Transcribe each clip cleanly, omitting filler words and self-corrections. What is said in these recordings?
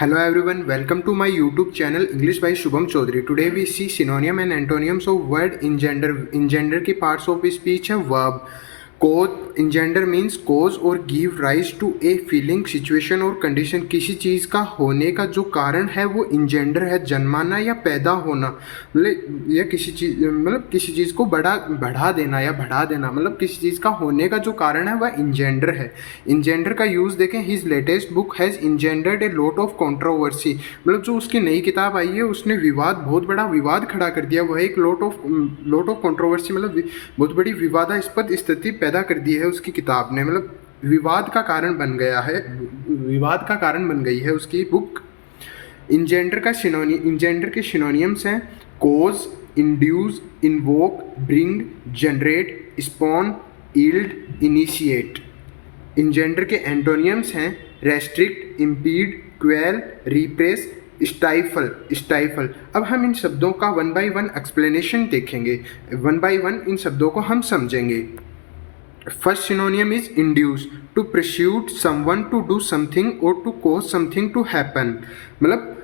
Hello everyone, welcome to my YouTube channel English by Shubham Chaudhary. Today we see synonym and antonyms of word engender. Engender के parts of speech है verb. Cause engender means cause or give rise to a feeling, situation और condition. किसी चीज़ का होने का जो कारण है वो engender है, जन्माना या पैदा होना, मतलब या किसी चीज़ मतलब किसी चीज़ को बढ़ा देना या बढ़ा देना, मतलब किसी चीज़ का होने का जो कारण है वह engender है. engender का यूज़ देखें, his latest book has engendered a lot of controversy. मतलब जो उसकी नई किताब आई है उसने बहुत बड़ा विवाद खड़ा कर दिया. वह एक lot of controversy मतलब बहुत बड़ी विवादास्पद स्थिति पैदा कर दी है उसकी किताब ने, मतलब विवाद का कारण बन गई है उसकी बुक. इंजेंडर के सिनोनियम्स हैं cause, induce, invoke, bring, generate, spawn, yield, initiate. Engender के एंटोनियम्स हैं restrict, impede, quell, repress, stifle. अब हम इन शब्दों का वन बाय वन एक्सप्लेनेशन देखेंगे, वन बाय वन इन शब्दों को हम समझेंगे. First synonym is induce, to pursuit someone to do something और to cause something to happen. मतलब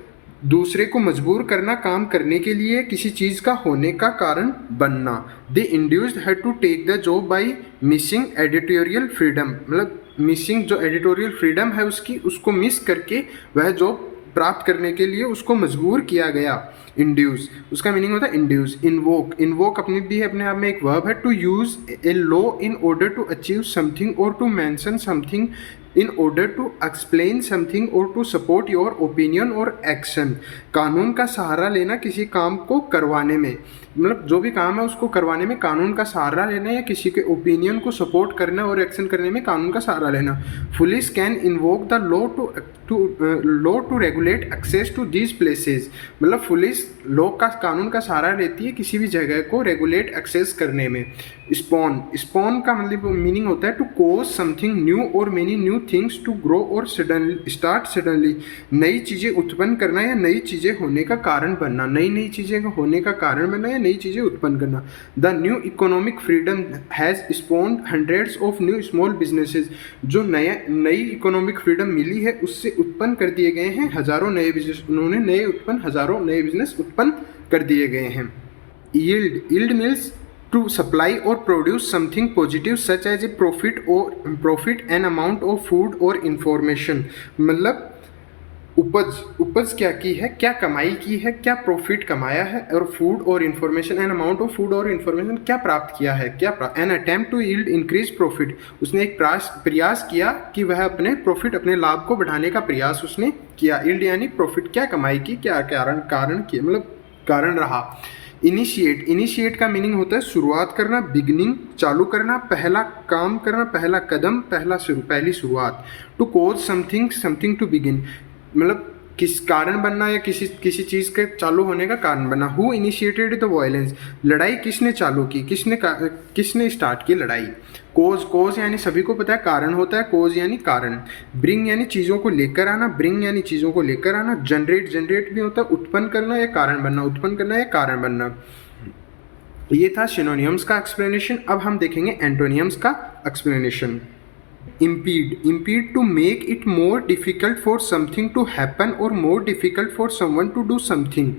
दूसरे को मजबूर करना काम करने के लिए, किसी चीज़ का होने का कारण बनना. The induced had to take the job by missing editorial freedom. मतलब मिसिंग जो एडिटोरियल फ्रीडम है उसको मिस करके वह जॉब प्राप्त करने के लिए उसको मजबूर किया गया. इंड्यूस, उसका मीनिंग होता है इंड्यूस. इन्वोक अपने आप में एक वर्ब है. To use a law in order to achieve something और to mention something in order to explain something और टू सपोर्ट योर ओपिनियन और एक्शन. कानून का सहारा लेना किसी काम को करवाने में, मतलब जो भी काम है उसको करवाने में कानून का सहारा लेना या किसी के ओपिनियन को सपोर्ट करना और एक्शन करने में कानून का सहारा लेना. Police can invoke the law to regulate access to these places. मतलब पुलिस कानून का सहारा लेती है किसी भी जगह को रेगुलेट एक्सेस करने में. स्पॉन का मतलब मीनिंग होता है टू कॉज समथिंग न्यू और many new things to grow और सडनली. नई चीज़ें उत्पन्न करना या नई चीज़ें होने का कारण बनना, नई चीज़ें होने का कारण बनना या नई चीज़ें उत्पन्न करना. The new economic freedom has स्पॉन्ड hundreds of new small businesses. जो नई इकोनॉमिक फ्रीडम मिली है उससे उत्पन्न कर दिए गए हैं हज़ारों नए बिजनेस. हज़ारों नए बिजनेस उत्पन्न कर दिए गए हैं. Yield means to supply or produce something positive such as a profit an amount of food or information. मतलब उपज क्या की है, क्या कमाई की है, क्या प्रॉफिट कमाया है, और फूड और information an amount of food और इन्फॉर्मेशन क्या प्राप्त किया है, an attempt to yield increase profit. उसने एक प्रयास किया कि वह अपने प्रॉफिट, अपने लाभ को बढ़ाने का प्रयास उसने किया. यील्ड यानी प्रॉफिट, क्या कमाई की, क्या कारण किया, मतलब कारण रहा. इनिशिएट का मीनिंग होता है शुरुआत करना, बिगिनिंग, चालू करना, पहला काम करना, पहला कदम, पहली शुरुआत. To cause something to begin, मतलब किस कारण बनना या किसी चीज़ के चालू होने का कारण बनना. हु इनिशिएटेड द वायलेंस, लड़ाई किसने चालू की, किसने स्टार्ट की लड़ाई. कोज यानी सभी को पता है कारण होता है, कोज यानी कारण. ब्रिंग यानी चीज़ों को लेकर आना, जनरेट भी होता है उत्पन्न करना या कारण बनना. ये था सिनोनियम्स का एक्सप्लेनेशन. अब हम देखेंगे एंटोनियम्स का explanation. impede to make it more difficult for something to happen or more difficult for someone to do something.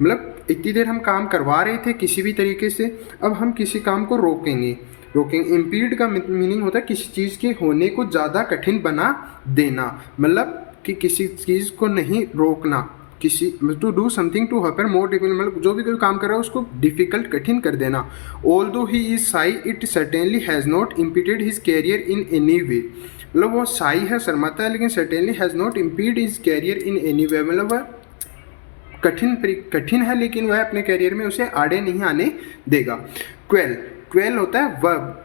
मतलब इतनी देर हम काम करवा रहे थे किसी भी तरीके से, अब हम किसी काम को रोकेंगे. impede का मीनिंग होता है किसी चीज़ के होने को ज़्यादा कठिन बना देना, मतलब कि किसी चीज़ को नहीं रोकना, to do something to happen more difficult, मतलब जो भी कोई काम कर रहा है उसको डिफिकल्ट, कठिन कर देना. Although he is shy it certainly has not impeded his career in any way. मतलब वो शाई है, शर्माता है, लेकिन certainly has not impede his career in any way, मतलब वह कठिन है लेकिन वह अपने कैरियर में उसे आड़े नहीं आने देगा. क्वेल होता है verb,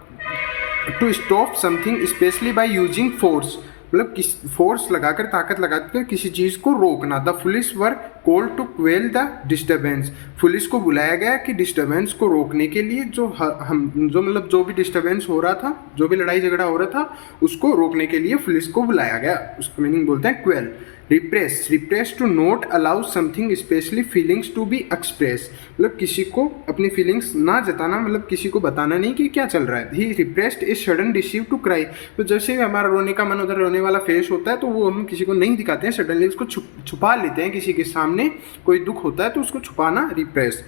to stop something specially by using force, मतलब फोर्स लगाकर, ताकत लगाकर किसी चीज़ को रोकना. The police were called to quell the disturbance, पुलिस को बुलाया गया कि डिस्टर्बेंस को रोकने के लिए, जो भी डिस्टर्बेंस हो रहा था, जो भी लड़ाई झगड़ा हो रहा था उसको रोकने के लिए पुलिस को बुलाया गया. उसका मीनिंग बोलते हैं quell. Repress, repress to not allow something specially feelings to be express, मतलब किसी को अपनी फीलिंग्स ना जताना, मतलब किसी को बताना नहीं कि क्या चल रहा है। He repressed his sudden receive to cry, तो जैसे भी हमारा रोने का मन, उधर रोने वाला फेस होता है तो वो हम किसी को नहीं दिखाते हैं, सडनली उसको छुपा लेते हैं किसी के सामने। कोई दुख होता है तो उसको छुपाना, repress.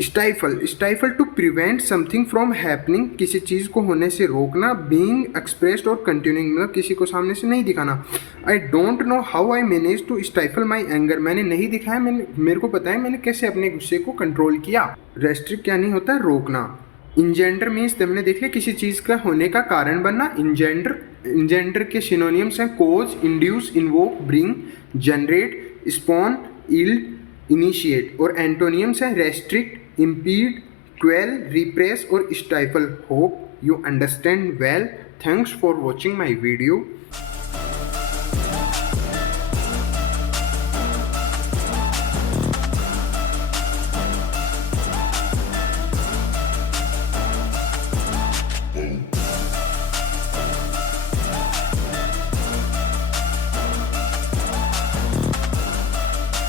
Stifle, stifle to prevent something from happening, किसी चीज़ को होने से रोकना। बीइंग एक्सप्रेस्ड और कंटिन्यूइंग, मतलब किसी को सामने से नहीं दिखाना। I don't know how I manage to stifle my anger, मैंने नहीं दिखाया, मेरे को पता है मैंने कैसे अपने गुस्से को कंट्रोल किया। रेस्ट्रिक्ट क्या नहीं होता है, रोकना। इंजेंडर मीन्स तुमने देख लिया किसी चीज़ का होने का कारण बनना। इंजेंडर, इंजेंडर के सिनोनियम्स हैं cause, induce, invoke, bring, generate, spawn, yield, initiate. और एंटोनियम्स हैं restrict, impede, quell, repress or stifle. Hope you understand well. Thanks for watching my video.